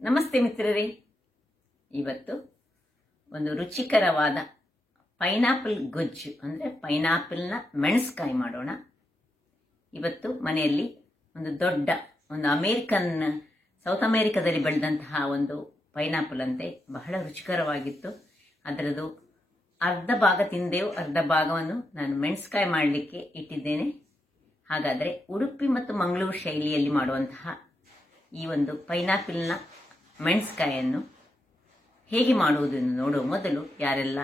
ನಮಸ್ತೆ ಮಿತ್ರರೇ, ಇವತ್ತು ಒಂದು ರುಚಿಕರವಾದ ಪೈನಾಪಲ್ ಗೊಜ್ಜು ಅಂದರೆ ಪೈನಾಪಲ್ನ ಮೆಣಸ್ಕಾಯಿ ಮಾಡೋಣ. ಇವತ್ತು ಮನೆಯಲ್ಲಿ ಒಂದು ದೊಡ್ಡ ಅಮೇರಿಕನ್ ಸೌತ್ ಅಮೇರಿಕಾದಲ್ಲಿ ಬೆಳೆದಂತಹ ಒಂದು ಪೈನಾಪಲ್ ಅಂತೆ ಬಹಳ ರುಚಿಕರವಾಗಿತ್ತು. ಅದರದ್ದು ಅರ್ಧ ಭಾಗ ತಿಂದೆವು, ಅರ್ಧ ಭಾಗವನ್ನು ನಾನು ಮೆಣಸ್ಕಾಯಿ ಮಾಡಲಿಕ್ಕೆ ಇಟ್ಟಿದ್ದೇನೆ. ಹಾಗಾದರೆ ಉಡುಪಿ ಮತ್ತು ಮಂಗಳೂರು ಶೈಲಿಯಲ್ಲಿ ಮಾಡುವಂತಹ ಈ ಒಂದು ಪೈನಾಪಲ್ನ ಮೆಣಸ್ಕಾಯನ್ನು ಹೇಗೆ ಮಾಡುವುದು ಎಂದು ನೋಡುವ ಮೊದಲು ಯಾರೆಲ್ಲ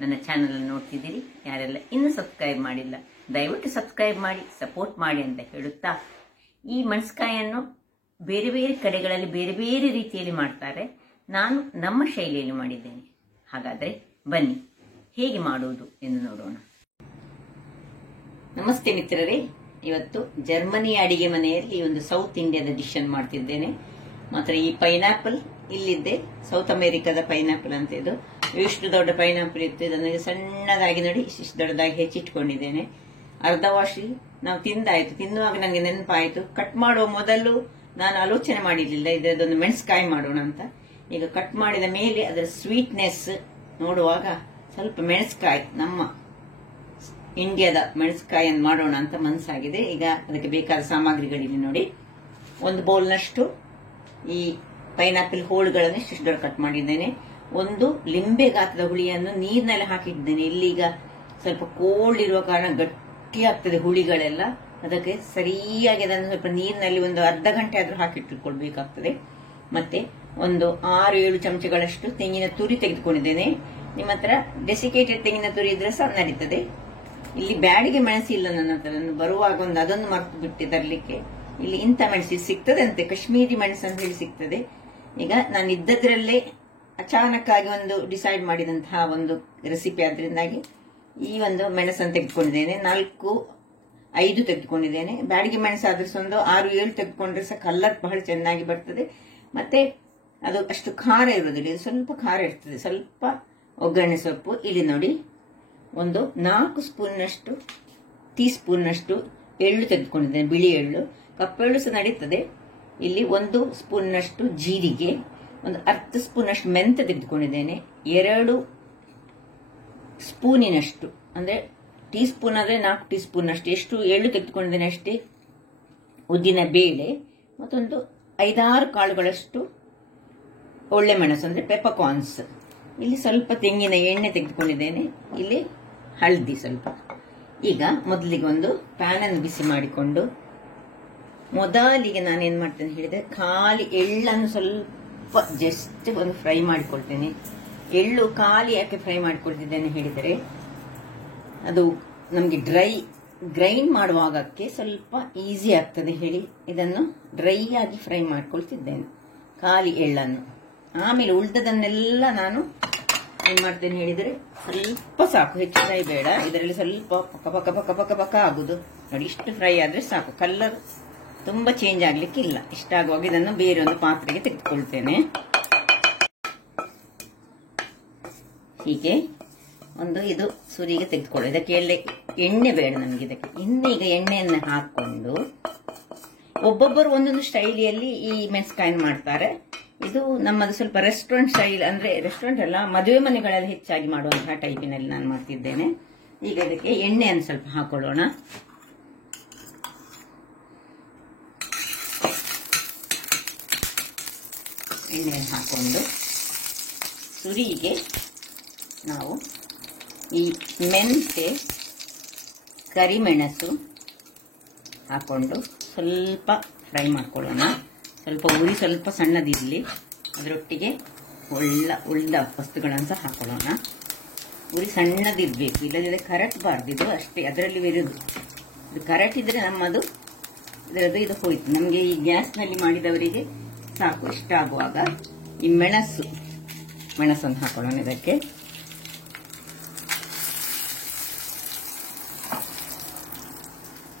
ನನ್ನ ಚಾನಲ್ ನೋಡ್ತಿದ್ದೀರಿ, ಯಾರೆಲ್ಲ ಇನ್ನೂ ಸಬ್ಸ್ಕ್ರೈಬ್ ಮಾಡಿಲ್ಲ, ದಯವಿಟ್ಟು ಸಬ್ಸ್ಕ್ರೈಬ್ ಮಾಡಿ ಸಪೋರ್ಟ್ ಮಾಡಿ ಅಂತ ಹೇಳುತ್ತಾ, ಈ ಮೆಣಸ್ಕಾಯನ್ನು ಬೇರೆ ಬೇರೆ ಕಡೆಗಳಲ್ಲಿ ಬೇರೆ ಬೇರೆ ರೀತಿಯಲ್ಲಿ ಮಾಡ್ತಾರೆ. ನಾನು ನಮ್ಮ ಶೈಲಿಯಲ್ಲಿ ಮಾಡಿದ್ದೇನೆ. ಹಾಗಾದರೆ ಬನ್ನಿ ಹೇಗೆ ಮಾಡುವುದು ಎಂದು ನೋಡೋಣ. ನಮಸ್ತೆ ಮಿತ್ರರೇ, ಇವತ್ತು ಜರ್ಮನಿ ಅಡಿಗೆ ಮನೆಯಲ್ಲಿ ಒಂದು ಸೌತ್ ಇಂಡಿಯಾದ ಡಿಶ್ ಅನ್ನು ಮಾಡ್ತಿದ್ದೇನೆ. ಮಾತ್ರ ಈ ಪೈನಾಪಲ್ ಇಲ್ಲಿದ್ದೆ ಸೌತ್ ಅಮೆರಿಕದ ಪೈನಾಪಲ್ ಅಂತ. ಇದು ಇಷ್ಟು ದೊಡ್ಡ ಪೈನಾಪಲ್ ಇತ್ತು. ಇದನ್ನು ಸಣ್ಣದಾಗಿ ನೋಡಿ ಇಷ್ಟು ದೊಡ್ಡದಾಗಿ ಹೆಚ್ಚಿಟ್ಕೊಂಡಿದ್ದೇನೆ. ಅರ್ಧ ವಾಶಿ ನಾವು ತಿಂದಾಯ್ತು. ತಿನ್ನುವಾಗ ನನಗೆ ನೆನಪಾಯಿತು, ಕಟ್ ಮಾಡುವ ಮೊದಲು ನಾನು ಆಲೋಚನೆ ಮಾಡಿರಲಿಲ್ಲ ಇದೊಂದು ಮೆಣಸ್ಕಾಯಿ ಮಾಡೋಣ ಅಂತ. ಈಗ ಕಟ್ ಮಾಡಿದ ಮೇಲೆ ಅದರ ಸ್ವೀಟ್ನೆಸ್ ನೋಡುವಾಗ ಸ್ವಲ್ಪ ಮೆಣಸ್ಕಾಯಿ, ನಮ್ಮ ಇಂಡಿಯಾದ ಮೆಣಸ್ಕಾಯಿಯನ್ನು ಮಾಡೋಣ ಅಂತ ಮನಸ್ಸಾಗಿದೆ. ಈಗ ಅದಕ್ಕೆ ಬೇಕಾದ ಸಾಮಗ್ರಿಗಳಿವೆ ನೋಡಿ. ಒಂದು ಬೌಲ್ನಷ್ಟು ಈ ಪೈನಾಪಲ್ ಹೋಳುಗಳನ್ನು ಇಷ್ಟು ದೊಡ್ಡ ಕಟ್ ಮಾಡಿದ್ದೇನೆ. ಒಂದು ಲಿಂಬೆ ಗಾತ್ರದ ಹುಳಿಯನ್ನು ನೀರಿನಲ್ಲಿ ಹಾಕಿಟ್ಟಿದ್ದೇನೆ. ಇಲ್ಲೀಗ ಸ್ವಲ್ಪ ಕೋಲ್ಡ್ ಇರುವ ಕಾರಣ ಗಟ್ಟಿ ಆಗ್ತದೆ ಹುಳಿಗಳೆಲ್ಲ. ಅದಕ್ಕೆ ಸರಿಯಾಗಿ ಅದನ್ನು ಸ್ವಲ್ಪ ನೀರಿನಲ್ಲಿ ಒಂದು ಅರ್ಧ ಗಂಟೆ ಆದ್ರೂ ಹಾಕಿಟ್ಟುಕೊಳ್ಬೇಕಾಗ್ತದೆ. ಮತ್ತೆ ಒಂದು 6-7 ಚಮಚಗಳಷ್ಟು ತೆಂಗಿನ ತುರಿ ತೆಗೆದುಕೊಂಡಿದ್ದೇನೆ. ನಿಮ್ಮ ಹತ್ರ ಡೆಸಿಕೇಟೆಡ್ ತೆಂಗಿನ ತುರಿ ಇದ್ರೆ ಸಹ ನಡೀತದೆ. ಇಲ್ಲಿ ಬ್ಯಾಡಿಗೆ ಮೆಣಸು ಇಲ್ಲ ನನ್ನ ಹತ್ರ. ಬರುವಾಗ ಅದನ್ನು ಮರೆತು ಬಿಟ್ಟೆ ತರಲಿಕ್ಕೆ. ಇಲ್ಲಿ ಇಂಥ ಮೆಣಸು ಸಿಗ್ತದೆ ಅಂತೆ, ಕಾಶ್ಮೀರಿ ಮೆಣಸು ಅಂತ ಹೇಳಿ ಸಿಗ್ತದೆ. ಈಗ ನಾನು ಇದ್ದದ್ರಲ್ಲೇ ಅಚಾನಕ್ ಆಗಿ ಒಂದು ಡಿಸೈಡ್ ಮಾಡಿದಂತಹ ಒಂದು ರೆಸಿಪಿ. ಆದ್ರಿಂದಾಗಿ ಈ ಒಂದು ಮೆಣಸನ್ನು ತೆಗೆದುಕೊಂಡಿದ್ದೇನೆ. 4-5 ತೆಗೆದುಕೊಂಡಿದ್ದೇನೆ. ಬ್ಯಾಡಿಗೆ ಮೆಣಸು ಆದ್ರೆ ಒಂದು 6-7 ತೆಗೆದುಕೊಂಡ್ರೆ ಸಹ ಕಲರ್ ಬಹಳ ಚೆನ್ನಾಗಿ ಬರ್ತದೆ. ಮತ್ತೆ ಅದು ಅಷ್ಟು ಖಾರ ಇರೋದಿಲ್ಲ, ಇದು ಸ್ವಲ್ಪ ಖಾರ ಇರ್ತದೆ. ಸ್ವಲ್ಪ ಒಗ್ಗರಣೆ ಸೊಪ್ಪು ಇಲ್ಲಿ ನೋಡಿ, ಒಂದು 4 ಟೀ ಸ್ಪೂನ್ನಷ್ಟು ಎಳ್ಳು ತೆಗೆದುಕೊಂಡಿದ್ದೇನೆ, ಬಿಳಿ ಎಳ್ಳು. ಕಪ್ಪೆಳ್ಳು ಸಹ ನಡೀತದೆ. ಇಲ್ಲಿ 1 ಸ್ಪೂನ್ನಷ್ಟು ಜೀರಿಗೆ, ಒಂದು 10 ಸ್ಪೂನಷ್ಟು ಮೆಂತೆ ತೆಗೆದುಕೊಂಡಿದ್ದೇನೆ. 2 ಸ್ಪೂನಿನಷ್ಟು ಅಂದ್ರೆ ಟೀ ಸ್ಪೂನ್ ಆದ್ರೆ 4 ಟೀ ಸ್ಪೂನ್ನಷ್ಟು ಎಷ್ಟು ಎಳ್ಳು ತೆಗೆದುಕೊಂಡಿದ್ದೇನೆ ಅಷ್ಟೇ ಉದ್ದಿನ ಬೇಳೆ. ಮತ್ತೊಂದು 5-6 ಕಾಳುಗಳಷ್ಟು ಒಳ್ಳೆ ಮೆಣಸು ಅಂದ್ರೆ ಪೆಪರ್ಕಾರ್ನ್ಸ್. ಇಲ್ಲಿ ಸ್ವಲ್ಪ ತೆಂಗಿನ ಎಣ್ಣೆ ತೆಗೆದುಕೊಂಡಿದ್ದೇನೆ. ಇಲ್ಲಿ ಹಳದಿ ಸ್ವಲ್ಪ. ಈಗ ಮೊದಲಿಗೆ ಒಂದು ಪ್ಯಾನ್ ಅನ್ನು ಬಿಸಿ ಮಾಡಿಕೊಂಡು, ಮೊದಲಿಗೆ ನಾನೇನ್ ಮಾಡ್ತೇನೆ ಹೇಳಿದ್ರೆ ಖಾಲಿ ಎಳ್ಳನ್ನು ಸ್ವಲ್ಪ ಜಸ್ಟ್ ಒಂದು ಫ್ರೈ ಮಾಡಿಕೊಳ್ತೇನೆ. ಎಳ್ಳು ಖಾಲಿ ಯಾಕೆ ಫ್ರೈ ಮಾಡಿಕೊಳ್ತಿದ್ದೇನೆ ಹೇಳಿದರೆ, ಅದು ನಮಗೆ ಗ್ರೈಂಡ್ ಮಾಡುವಾಗಕ್ಕೆ ಸ್ವಲ್ಪ ಈಸಿ ಆಗ್ತದೆ ಹೇಳಿ ಇದನ್ನು ಡ್ರೈ ಆಗಿ ಫ್ರೈ ಮಾಡ್ಕೊಳ್ತಿದ್ದೇನೆ, ಖಾಲಿ ಎಳ್ಳನ್ನು. ಆಮೇಲೆ ಉಳಿದದನ್ನೆಲ್ಲ ನಾನು ಏನ್ ಮಾಡ್ತೇನೆ ಹೇಳಿದ್ರೆ ಸ್ವಲ್ಪ ಸಾಕು, ಹೆಚ್ಚು ಫ್ರೈ ಬೇಡ. ಇದರಲ್ಲಿ ಸ್ವಲ್ಪ ಪಕ ಪಕ ಆಗುದು ನೋಡಿ. ಇಷ್ಟು ಫ್ರೈ ಆದ್ರೆ ಸಾಕು, ಕಲರ್ ತುಂಬಾ ಚೇಂಜ್ ಆಗ್ಲಿಕ್ಕೆ ಇಲ್ಲ. ಇಷ್ಟಾಗುವಾಗ ಇದನ್ನು ಬೇರೆ ಒಂದು ಪಾತ್ರೆಗೆ ತೆಗೆದುಕೊಳ್ತೇನೆ. ಹೀಗೆ ಒಂದು ಇದು ಸುರಿಗೆ ತೆಗೆದುಕೊಳ್ಳಿ. ಇದಕ್ಕೆ ಎಣ್ಣೆ ಬೇಡ ನಮಗೆ ಇದಕ್ಕೆ. ಈಗ ಎಣ್ಣೆಯನ್ನು ಹಾಕೊಂಡು, ಒಬ್ಬೊಬ್ಬರು ಒಂದೊಂದು ಸ್ಟೈಲಿಯಲ್ಲಿ ಈ ಮೆಣಸ್ಕಾಯಿ ಮಾಡ್ತಾರೆ. ಇದು ನಮ್ಮದು ಸ್ವಲ್ಪ ರೆಸ್ಟೋರೆಂಟ್ ಸ್ಟೈಲ್, ಅಂದ್ರೆ ರೆಸ್ಟೋರೆಂಟ್ ಅಲ್ಲ, ಮದುವೆ ಮನೆಗಳಲ್ಲಿ ಹೆಚ್ಚಾಗಿ ಮಾಡುವಂತಹ ಟೈಪಿನಲ್ಲಿ ನಾನು ಮಾಡ್ತಿದ್ದೇನೆ. ಈಗ ಇದಕ್ಕೆ ಎಣ್ಣೆಯನ್ನು ಸ್ವಲ್ಪ ಹಾಕೊಳ್ಳೋಣ. ಎಣ್ಣೆಯನ್ನು ಹಾಕೊಂಡು ಸುರಿಗೆ ನಾವು ಈ ಮೆಂತೆ, ಕರಿಮೆಣಸು ಹಾಕೊಂಡು ಸ್ವಲ್ಪ ಫ್ರೈ ಮಾಡ್ಕೊಳ್ಳೋಣ. ಸ್ವಲ್ಪ ಉರಿ ಸ್ವಲ್ಪ ಸಣ್ಣದಿರಲಿ. ಅದರೊಟ್ಟಿಗೆ ಉಳಿದ ವಸ್ತುಗಳನ್ನು ಸಹ ಹಾಕೊಳ್ಳೋಣ. ಉರಿ ಸಣ್ಣದಿರ್ಬೇಕು, ಇಲ್ಲದಿದ್ದರೆ ಕರಟಬಾರ್ದು. ಇದು ಅಷ್ಟೇ ಅದರಲ್ಲಿ ಇರೋದು. ಇದು ಕರಟಿದ್ರೆ ನಮ್ಮದು ಇದರದ್ದು ಇದು ಹೋಯ್ತು. ನಮಗೆ ಈ ಗ್ಯಾಸ್ನಲ್ಲಿ ಮಾಡಿದವರಿಗೆ ಸಾಕು. ಇಷ್ಟ ಆಗುವಾಗ ಈ ಮೆಣಸನ್ನು ಹಾಕೊಳ್ಳೋಣ. ಇದಕ್ಕೆ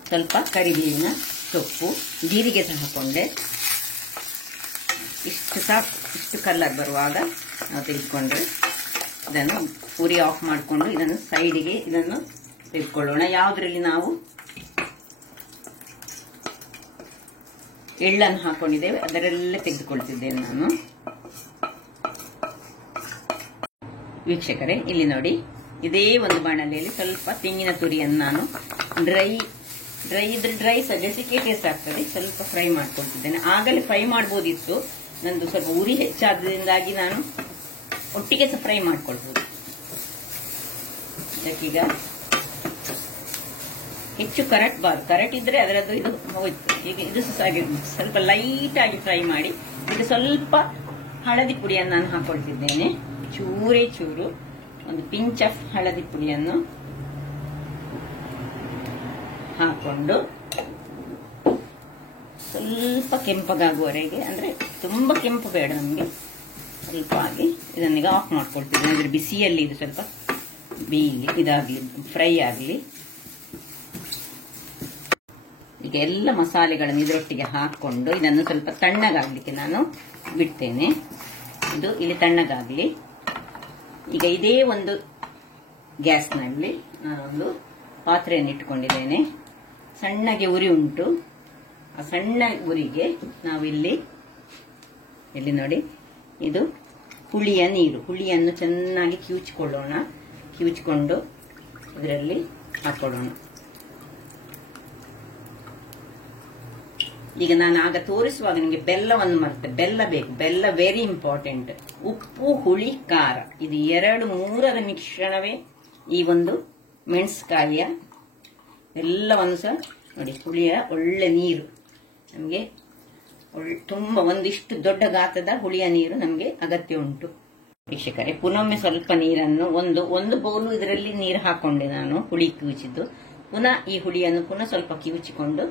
ಸ್ವಲ್ಪ ಕರಿಬೇವಿನ ಸೊಪ್ಪು, ಜೀರಿಗೆ ಸಹ ಹಾಕೊಂಡೆ. ಇಷ್ಟು ಸಾಕು. ಇಷ್ಟು ಕಲರ್ ಬರುವಾಗ ನಾವು ತೆಗೆದುಕೊಂಡ್ರೆ ಇದನ್ನು ಉರಿ ಆಫ್ ಮಾಡಿಕೊಂಡು ಇದನ್ನು ಸೈಡಿಗೆ ಇದನ್ನು ತೆಗೆದುಕೊಳ್ಳೋಣ. ಯಾವುದರಲ್ಲಿ ನಾವು ಎಳ್ಳನ್ನು ಹಾಕೊಂಡಿದ್ದೇವೆ ಅದರೆಲ್ಲ ತೆಗೆದುಕೊಳ್ತಿದ್ದೇನೆ ನಾನು. ವೀಕ್ಷಕರೇ, ಇಲ್ಲಿ ನೋಡಿ, ಇದೇ ಒಂದು ಬಾಣಲೆಯಲ್ಲಿ ಸ್ವಲ್ಪ ತೆಂಗಿನ ತುರಿಯನ್ನು ನಾನು ಡ್ರೈ ಇದ್ರೆ ಡ್ರೈ ಡೆಸಿಕೇಟೆಸ್ ಆಗ್ತದೆ, ಸ್ವಲ್ಪ ಫ್ರೈ ಮಾಡ್ಕೊಳ್ತಿದ್ದೇನೆ. ಆಗಲೇ ಫ್ರೈ ಮಾಡ್ಬೋದಿತ್ತು, ನಂದು ಸ್ವಲ್ಪ ಉರಿ ಹೆಚ್ಚಾದ್ರಿಂದಾಗಿ ನಾನು ಒಟ್ಟಿಗೆ ಸಹ ಫ್ರೈ ಮಾಡ್ಕೊಳ್ಬಹುದು. ಇದಕ್ಕೀಗ ಹೆಚ್ಚು ಕರಟ್ ಇದ್ರೆ ಅದರದ್ದು ಇದು ಹೋಯ್ತು. ಈಗ ಇದು ಸ್ವಲ್ಪ ಲೈಟ್ ಆಗಿ ಫ್ರೈ ಮಾಡಿ, ಈಗ ಸ್ವಲ್ಪ ಹಳದಿ ಪುಡಿಯನ್ನು ನಾನು ಹಾಕೊಳ್ತಿದ್ದೇನೆ. ಚೂರೇ ಚೂರು, ಒಂದು ಪಿಂಚ್ ಆಫ್ ಹಳದಿ ಪುಡಿಯನ್ನು ಹಾಕೊಂಡು ಸ್ವಲ್ಪ ಕೆಂಪಗಾಗುವವರೆಗೆ, ಅಂದ್ರೆ ತುಂಬಾ ಕೆಂಪು ಬೇಡ ನಮಗೆ, ಸ್ವಲ್ಪ ಆಗಿ ಇದನ್ನೀಗ ಆಫ್ ಮಾಡ್ಕೊಳ್ತಿದ್ದೇನೆ. ಅಂದ್ರೆ ಬಿಸಿಯಲ್ಲಿ ಇದು ಸ್ವಲ್ಪ ಇದಾಗ್ಲಿ, ಫ್ರೈ ಆಗಲಿ. ಈಗ ಎಲ್ಲ ಮಸಾಲೆಗಳನ್ನು ಇದರೊಟ್ಟಿಗೆ ಹಾಕೊಂಡು ಇದನ್ನು ಸ್ವಲ್ಪ ತಣ್ಣಗಾಗ್ಲಿಕ್ಕೆ ನಾನು ಬಿಡ್ತೇನೆ. ಇದು ಇಲ್ಲಿ ತಣ್ಣಗಾಗ್ಲಿ. ಈಗ ಇದೇ ಒಂದು ಗ್ಯಾಸ್ನಲ್ಲಿ ನಾನೊಂದು ಪಾತ್ರೆಯನ್ನು ಇಟ್ಕೊಂಡಿದ್ದೇನೆ. ಸಣ್ಣಗೆ ಉರಿ ಉಂಟು. ಆ ಸಣ್ಣ ಉರಿಗೆ ನಾವಿಲ್ಲಿ ನೋಡಿ, ಇದು ಹುಳಿಯ ನೀರು, ಹುಳಿಯನ್ನು ಚೆನ್ನಾಗಿ ಕಿವುಚಿಕೊಂಡು ಇದರಲ್ಲಿ ಹಾಕೊಳ್ಳೋಣ. ಈಗ ನಾನು ಆಗ ತೋರಿಸುವಾಗ ನಿಮಗೆ ಬೆಲ್ಲವನ್ನು ಮರೆತೆ, ಬೆಲ್ಲ ಬೇಕು, ಬೆಲ್ಲ ವೆರಿ ಇಂಪಾರ್ಟೆಂಟ್. ಉಪ್ಪು, ಹುಳಿ, ಖಾರ, ಇದು 2-3ರ ಮಿಶ್ರಣವೇ ಈ ಒಂದು ಮೆಣಸಿನಕಾಯಿಯ ಎಲ್ಲವನ್ನು ಸಹ ನೋಡಿ. ಹುಳಿಯ ಒಳ್ಳೆ ನೀರು ನಮಗೆ ತುಂಬಾ ಒಂದಿಷ್ಟು ದೊಡ್ಡ ಗಾತ್ರದ ಹುಳಿಯ ನೀರು ನಮಗೆ ಅಗತ್ಯ ಉಂಟು. ವೀಕ್ಷಕರೇ, ಪುನೊಮ್ಮೆ ಸ್ವಲ್ಪ ನೀರನ್ನು ಒಂದು ಬೌಲು ಇದರಲ್ಲಿ ನೀರು ಹಾಕೊಂಡೆ ನಾನು, ಹುಳಿ ಕಿವುಚಿದ್ದು. ಪುನಃ ಈ ಹುಳಿಯನ್ನು ಸ್ವಲ್ಪ ಕಿವುಚಿಕೊಂಡು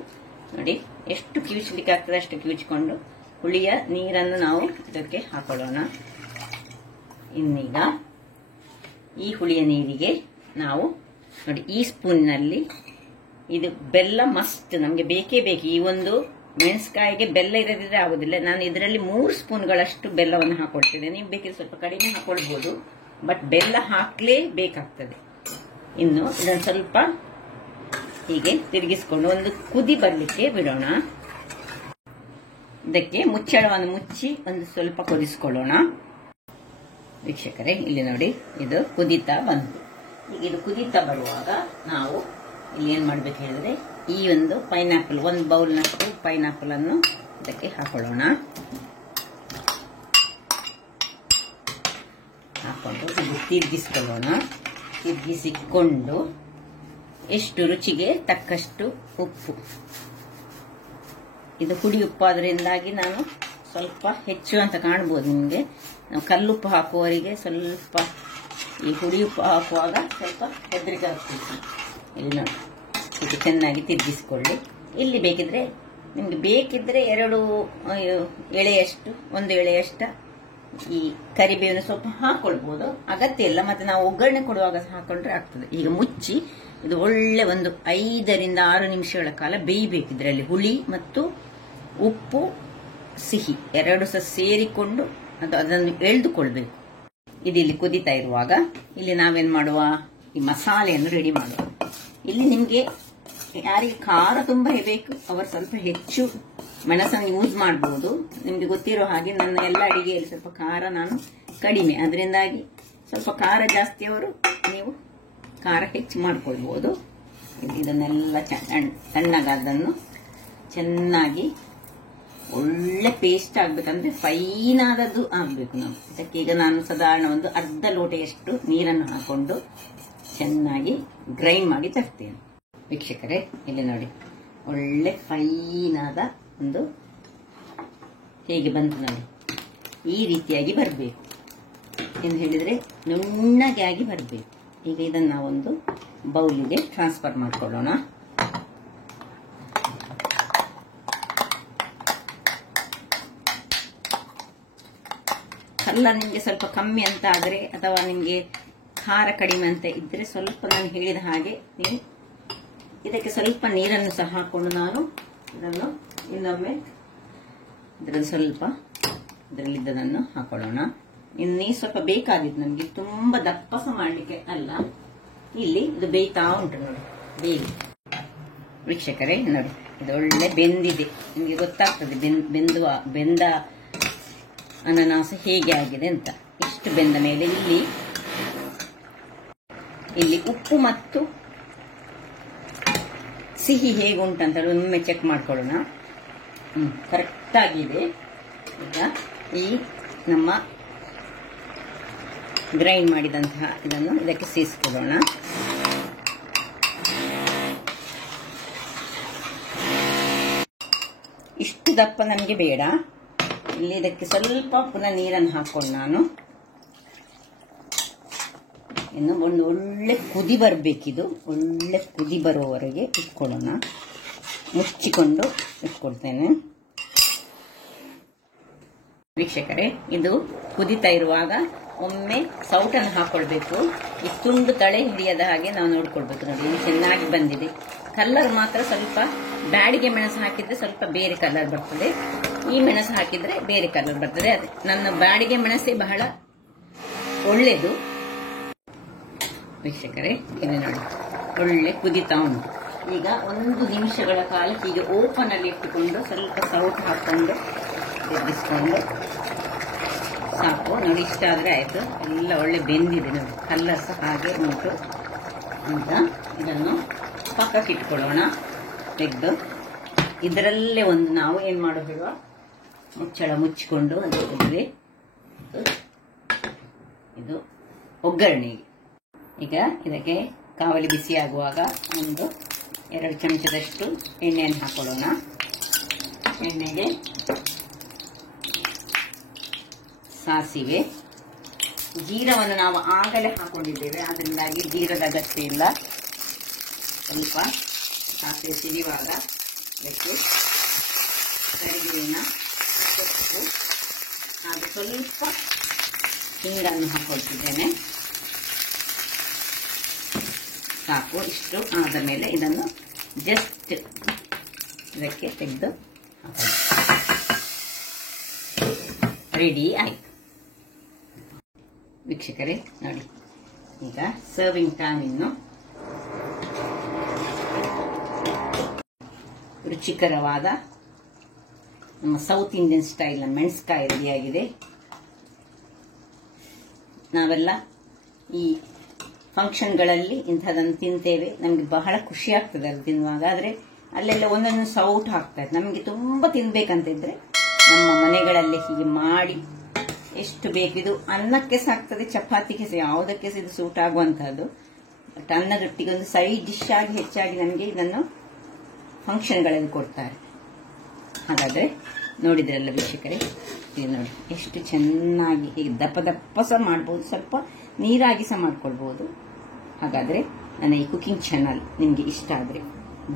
ನೋಡಿ, ಎಷ್ಟು ಕಿವುಚಲಿಕ್ಕೆ ಆಗ್ತದೆ ಅಷ್ಟು ಕಿವುಚಿಕೊಂಡು ಹುಳಿಯ ನೀರನ್ನು ನಾವು ಇದಕ್ಕೆ ಹಾಕೊಳ್ಳೋಣ. ಇನ್ನೀಗ ಈ ಹುಳಿಯ ನೀರಿಗೆ ನಾವು ನೋಡಿ, ಈ ಸ್ಪೂನ್ನಲ್ಲಿ ಇದು ಬೆಲ್ಲ ಮಸ್ಟ್ ನಮಗೆ ಬೇಕೇ ಬೇಕು. ಈ ಒಂದು ಮೆಣಸಿನಕಾಯಿಗೆ ಬೆಲ್ಲ ಇರದಿದ್ರೆ ಆಗುದಿಲ್ಲ. ನಾನು ಇದರಲ್ಲಿ 3 ಸ್ಪೂನ್ಗಳಷ್ಟು ಬೆಲ್ಲವನ್ನು ಹಾಕೊಳ್ತಿದ್ದೇನೆ. ನೀವು ಬೇಕಿದ್ರೆ ಸ್ವಲ್ಪ ಕಡಿಮೆ ಹಾಕೊಳ್ಬಹುದು, ಬಟ್ ಬೆಲ್ಲ ಹಾಕ್ಲೇ ಬೇಕಾಗ್ತದೆ. ಇನ್ನು ಇದನ್ನು ಸ್ವಲ್ಪ ಹೀಗೆ ತಿರುಗಿಸಿಕೊಂಡು ಒಂದು ಕುದಿ ಬರ್ಲಿಕ್ಕೆ ಬಿಡೋಣ. ಇದಕ್ಕೆ ಮುಚ್ಚಳವನ್ನು ಮುಚ್ಚಿ ಒಂದು ಸ್ವಲ್ಪ ಕುದಿಸ್ಕೊಳ್ಳೋಣ. ವೀಕ್ಷಕರೇ, ಇಲ್ಲಿ ನೋಡಿ, ಇದು ಕುದೀತಾ ಬಂತು. ಈಗ ಇದು ಕುದೀತಾ ಬರುವಾಗ ನಾವು ಇಲ್ಲಿ ಏನ್ ಮಾಡ್ಬೇಕು ಹೇಳಿದ್ರೆ, ಈ ಒಂದು ಪೈನಾಪಲ್, 1 ಬೌಲ್ನಷ್ಟು ಪೈನಾಪಲ್ ಅನ್ನು ಇದಕ್ಕೆ ಹಾಕೊಳ್ಳೋಣ. ಹಾಕೊಂಡು ಇದು ತಿರುಗಿಸಿಕೊಳ್ಳೋಣ. ತಿರುಗಿಸಿಕೊಂಡು ಎಷ್ಟು ರುಚಿಗೆ ತಕ್ಕಷ್ಟು ಉಪ್ಪು, ಇದು ಹುಳಿ ಉಪ್ಪು ಆದ್ರಿಂದಾಗಿ ನಾನು ಸ್ವಲ್ಪ ಹೆಚ್ಚು ಅಂತ ಕಾಣಬಹುದು ನಿಮಗೆ. ನಾವು ಕಲ್ಲುಪ್ಪು ಹಾಕುವವರಿಗೆ ಸ್ವಲ್ಪ ಈ ಹುಳಿ ಉಪ್ಪು ಹಾಕುವಾಗ ಸ್ವಲ್ಪ ಹೆದರಿಕೆ ಆಗ್ತದೆ. ಇಲ್ಲಿ ನೋಡಿ, ಇದು ಚೆನ್ನಾಗಿ ತಿರುಗಿಸಿಕೊಳ್ಳಿ. ಇಲ್ಲಿ ನಿಮ್ಗೆ ಬೇಕಿದ್ರೆ 2 ಎಳೆಯಷ್ಟು, 1 ಎಳೆಯಷ್ಟು ಈ ಕರಿಬೇವಿನ ಸೊಪ್ಪು ಹಾಕೊಳ್ಬಹುದು, ಅಗತ್ಯ ಇಲ್ಲ. ಮತ್ತೆ ನಾವು ಒಗ್ಗರಣೆ ಕೊಡುವಾಗ ಹಾಕೊಂಡ್ರೆ ಆಗ್ತದೆ. ಈಗ ಮುಚ್ಚಿ ಇದು ಒಳ್ಳೆ ಒಂದು 5ರಿಂದ 6 ನಿಮಿಷಗಳ ಕಾಲ ಬೇಯಬೇಕು. ಇದರಲ್ಲಿ ಹುಳಿ ಮತ್ತು ಉಪ್ಪು, ಸಿಹಿ 2 ಸಹ ಸೇರಿಕೊಂಡು ಅದನ್ನು ಎಳೆದುಕೊಳ್ಬೇಕು. ಇದಿಲ್ಲಿ ಕುದಿತಾ ಇರುವಾಗ ಇಲ್ಲಿ ನಾವೇನ್ ಮಾಡುವ, ಈ ಮಸಾಲೆಯನ್ನು ರೆಡಿ ಮಾಡುವ. ಇಲ್ಲಿ ನಿಮ್ಗೆ ಯಾರಿಗೆ ಖಾರ ತುಂಬಾ ಬೇಕು ಅವರು ಸ್ವಲ್ಪ ಹೆಚ್ಚು ಮೆಣಸನ್ನು ಯೂಸ್ ಮಾಡಬಹುದು. ನಿಮ್ಗೆ ಗೊತ್ತಿರೋ ಹಾಗೆ ನನ್ನ ಎಲ್ಲ ಅಡಿಗೆಯಲ್ಲಿ ಸ್ವಲ್ಪ ಖಾರ ನಾನು ಕಡಿಮೆ, ಅದರಿಂದಾಗಿ ಸ್ವಲ್ಪ ಖಾರ ಜಾಸ್ತಿ ಅವರು ನೀವು ಖಾರ ಹೆಚ್ಚು ಮಾಡ್ಕೊಳ್ಬಹುದು. ಇದನ್ನೆಲ್ಲ ತಣ್ಣಗಾದನ್ನು ಚೆನ್ನಾಗಿ ಒಳ್ಳೆ ಪೇಸ್ಟ್ ಆಗ್ಬೇಕಂದ್ರೆ ಫೈನ್ ಆದದ್ದು ಆಗ್ಬೇಕು. ನಾವು ಇದಕ್ಕೆ ಈಗ ನಾನು ಸಾಧಾರಣ ಒಂದು ಅರ್ಧ ಲೋಟೆಯಷ್ಟು ನೀರನ್ನು ಹಾಕೊಂಡು ಚೆನ್ನಾಗಿ ಗ್ರೈಂಡ್ ಮಾಡಿ ತರ್ತೇನೆ. ವೀಕ್ಷಕರೇ, ಇಲ್ಲಿ ನೋಡಿ, ಒಳ್ಳೆ ಫೈನ್ ಆದ ಒಂದು ಹೇಗೆ ಬಂತು ನೋಡಿ, ಈ ರೀತಿಯಾಗಿ ಬರಬೇಕು ಎಂದು ಹೇಳಿದ್ರೆ ನುಣ್ಣಗೆ ಆಗಿ ಬರಬೇಕು. ಈಗ ಇದನ್ನು ನಾವೊಂದು ಬೌಲಿಗೆ ಟ್ರಾನ್ಸ್ಫರ್ ಮಾಡ್ಕೊಳ್ಳೋಣ. ಕಲ್ಲ ನಿಮಗೆ ಸ್ವಲ್ಪ ಕಮ್ಮಿ ಅಂತ ಆದ್ರೆ ಅಥವಾ ನಿಮಗೆ ಖಾರ ಕಡಿಮೆ ಅಂತ ಇದ್ರೆ ಸ್ವಲ್ಪ ನಾನು ಹೇಳಿದ ಹಾಗೆ ನೀವು ಇದಕ್ಕೆ ಸ್ವಲ್ಪ ನೀರನ್ನು ಸಹ ಹಾಕೊಂಡು ನಾನು ಇದನ್ನು ಇನ್ನೊಮ್ಮೆ ಇದರಲ್ಲಿ ಸ್ವಲ್ಪ ಇದರಲ್ಲಿದ್ದದನ್ನು ಹಾಕೊಳ್ಳೋಣ. ಇನ್ನು ನೀರು ಸ್ವಲ್ಪ ಬೇಕಾಗಿತ್ತು ನಮಗೆ, ತುಂಬಾ ದಪ್ಪಸ ಮಾಡಲಿಕ್ಕೆ ಅಲ್ಲ. ಇಲ್ಲಿ ಇದು ಬೇಯ್ತಾ ಉಂಟು ನೋಡಿ, ಬೇಯಿ. ವೀಕ್ಷಕರೇ ನೋಡಿ, ಇದು ಒಳ್ಳೆ ಬೆಂದಿದೆ, ನಿಮಗೆ ಗೊತ್ತಾಗ್ತದೆ ಬೆಂದ ಅನಾನಸ್ ಹೇಗೆ ಆಗಿದೆ ಅಂತ. ಇಷ್ಟು ಬೆಂದ ಮೇಲೆ ಇಲ್ಲಿ ಉಪ್ಪು ಮತ್ತು ಸಿಹಿ ಹೇಗುಂಟಂತ ಒಮ್ಮೆ ಚೆಕ್ ಮಾಡ್ಕೊಳ್ಳೋಣ. ಕರೆಕ್ಟ್ ಆಗಿದೆ. ಈಗ ಈ ನಮ್ಮ ಗ್ರೈಂಡ್ ಮಾಡಿದಂತಹ ಇದನ್ನು ಇದಕ್ಕೆ ಸೇರಿಸ್ಕೊಳ್ಳೋಣ. ಇಷ್ಟು ದಪ್ಪ ನನಗೆ ಬೇಡ. ಇಲ್ಲಿ ಇದಕ್ಕೆ ಸ್ವಲ್ಪ ಪುನಃ ನೀರನ್ನು ಹಾಕೊಂಡು ನಾನು ಇನ್ನು ಒಂದು ಒಳ್ಳೆ ಕುದಿ ಬರಬೇಕಿದು. ಒಳ್ಳೆ ಕುದಿ ಬರುವವರೆಗೆ ಇಟ್ಕೊಳ್ಳೋಣ. ಮುಚ್ಚಿಕೊಂಡು ಇಟ್ಕೊಳ್ತೇನೆ. ವೀಕ್ಷಕರೇ, ಇದು ಕುದಿತಾ ಇರುವಾಗ ಒಮ್ಮೆ ಸೌಟನ್ನು ಹಾಕೊಳ್ಬೇಕು. ಈ ತುಂಡು ತಳೆ ಹಿಡಿಯದ ಹಾಗೆ ನಾವು ನೋಡ್ಕೊಳ್ಬೇಕು. ನೋಡಿ, ಇದು ಚೆನ್ನಾಗಿ ಬಂದಿದೆ. ಕಲರ್ ಮಾತ್ರ ಸ್ವಲ್ಪ ಬ್ಯಾಡಿಗೆ ಮೆಣಸು ಹಾಕಿದ್ರೆ ಸ್ವಲ್ಪ ಬೇರೆ ಕಲರ್ ಬರ್ತದೆ, ಈ ಮೆಣಸು ಹಾಕಿದ್ರೆ ಬೇರೆ ಕಲರ್ ಬರ್ತದೆ. ಅದೇ ನನ್ನ ಬ್ಯಾಡಿಗೆ ಮೆಣಸೇ ಬಹಳ ಒಳ್ಳೇದು. ವೀಕ್ಷಕರೇ, ಇದು ನೋಡಿ ಒಳ್ಳೆ ಕುದಿತಾ ಉಂಟು. ಈಗ 1 ನಿಮಿಷಗಳ ಕಾಲ ಹೀಗೆ ಓಪನ್ ಅಲ್ಲಿ ಇಟ್ಟುಕೊಂಡು ಸ್ವಲ್ಪ ಸೌಟ್ ಹಾಕೊಂಡು ತಿರುಗಿಸ್ಕೊಂಡು ಸಾಕು. ನೋಡಿ, ಇಷ್ಟ ಆದ್ರೆ ಆಯ್ತು. ಎಲ್ಲ ಒಳ್ಳೆ ಬೆಂದಿದೆ ನೋಡಿ, ಕಲರ್ ಸಹ ಹಾಗೆ ಉಂಟು. ಈಗ ಇದನ್ನು ಪಕ್ಕಕ್ಕೆ ಇಟ್ಕೊಳ್ಳೋಣ. ತೆಗೆದು ಇದರಲ್ಲೇ ಒಂದು ನಾವು ಏನ್ ಮಾಡೋದು, ಮುಚ್ಚಳ ಮುಚ್ಚಿಕೊಂಡು ಅದಕ್ಕೆ ಇದು ಒಗ್ಗರಣೆಗೆ. ಈಗ ಇದಕ್ಕೆ ಕಾವಲಿ ಬಿಸಿ ಆಗುವಾಗ 1-2 ಚಮಚದಷ್ಟು ಎಣ್ಣೆಯನ್ನು ಹಾಕೊಳ್ಳೋಣ. ಎಣ್ಣೆಗೆ ಸಾಸಿವೆ, ಜೀರವನ್ನು ನಾವು ಆಗಲೇ ಹಾಕೊಂಡಿದ್ದೇವೆ, ಅದರಿಂದಾಗಿ ಜೀರದ ಅಗತ್ಯ ಇಲ್ಲ. ಸ್ವಲ್ಪ ಸಾಸಿವೆ ಸಿಡಿಯುವಾಗ ಅದಕ್ಕೆ ಕರಿಬೇವಿನ ಸೊಪ್ಪು ಹಾಗೆ ಸ್ವಲ್ಪ ಹಿಂಗನ್ನು ಹಾಕೊಳ್ತಿದ್ದೇನೆ. ಸಾಕು. ಇಷ್ಟು ಆದ ಮೇಲೆ ಇದನ್ನು ಜಸ್ಟ್ ಇದಕ್ಕೆ ತೆಗೆದು ರೆಡಿ ಆಯ್ತು. ವೀಕ್ಷಕರೇ ನೋಡಿ, ಈಗ ಸರ್ವಿಂಗ್ ಟೈಮ್. ಇನ್ನು ರುಚಿಕರವಾದ ನಮ್ಮ ಸೌತ್ ಇಂಡಿಯನ್ ಸ್ಟೈಲ್ ಮೆಣಸ್ಕಾಯಿ ರೆಡಿಯಾಗಿದೆ. ನಾವೆಲ್ಲ ಈ ಫಂಕ್ಷನ್ಗಳಲ್ಲಿ ಇಂಥದನ್ನು ತಿಂತೇವೆ, ನಮಗೆ ಬಹಳ ಖುಷಿ ಆಗ್ತದೆ ಅದು ತಿನ್ನುವಾಗ. ಆದರೆ ಅಲ್ಲೆಲ್ಲ ಒಂದೊಂದು ಸೌಟ್ ಹಾಕ್ತಾರೆ. ನಮಗೆ ತುಂಬ ತಿನ್ಬೇಕಂತ ಇದ್ರೆ ನಮ್ಮ ಮನೆಗಳಲ್ಲಿ ಹೀಗೆ ಮಾಡಿ ಎಷ್ಟು ಬೇಕಿದು ಅನ್ನಕ್ಕೆ ಸಾಕ್ತದೆ, ಚಪಾತಿಗೆ ಯಾವುದಕ್ಕೆ ಇದು ಸೂಟ್ ಆಗುವಂತಹದ್ದು. ಬಟ್ ಅನ್ನದೊಟ್ಟಿಗೆ ಒಂದು ಸೈಡ್ ಡಿಶ್ ಆಗಿ ಹೆಚ್ಚಾಗಿ ನಮಗೆ ಇದನ್ನು ಫಂಕ್ಷನ್ಗಳಲ್ಲಿ ಕೊಡ್ತಾರೆ. ಹಾಗಾದ್ರೆ ನೋಡಿದ್ರಲ್ಲ ವೀಕ್ಷಕರೇ, ಇದು ನೋಡಿ ಎಷ್ಟು ಚೆನ್ನಾಗಿ ಹೀಗೆ ದಪ್ಪ ಸಹ ಮಾಡ್ಬೋದು, ಸ್ವಲ್ಪ ನೀರಾಗಿ ಸಹ ಮಾಡ್ಕೊಳ್ಬಹುದು. ಹಾಗಾದ್ರೆ ನನ್ನ ಈ ಕುಕಿಂಗ್ ಚಾನಲ್ ನಿಮಗೆ ಇಷ್ಟ ಆದರೆ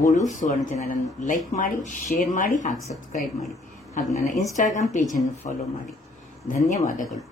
ಬೋಳು ಸುವರ್ಣ ಚಾನಲ್ ಅನ್ನು ಲೈಕ್ ಮಾಡಿ, ಶೇರ್ ಮಾಡಿ, ಹಾಗೆ ಸಬ್ಸ್ಕ್ರೈಬ್ ಮಾಡಿ, ಹಾಗೂ ನನ್ನ ಇನ್ಸ್ಟಾಗ್ರಾಮ್ ಪೇಜ್ ಅನ್ನು ಫಾಲೋ ಮಾಡಿ. ಧನ್ಯವಾದಗಳು.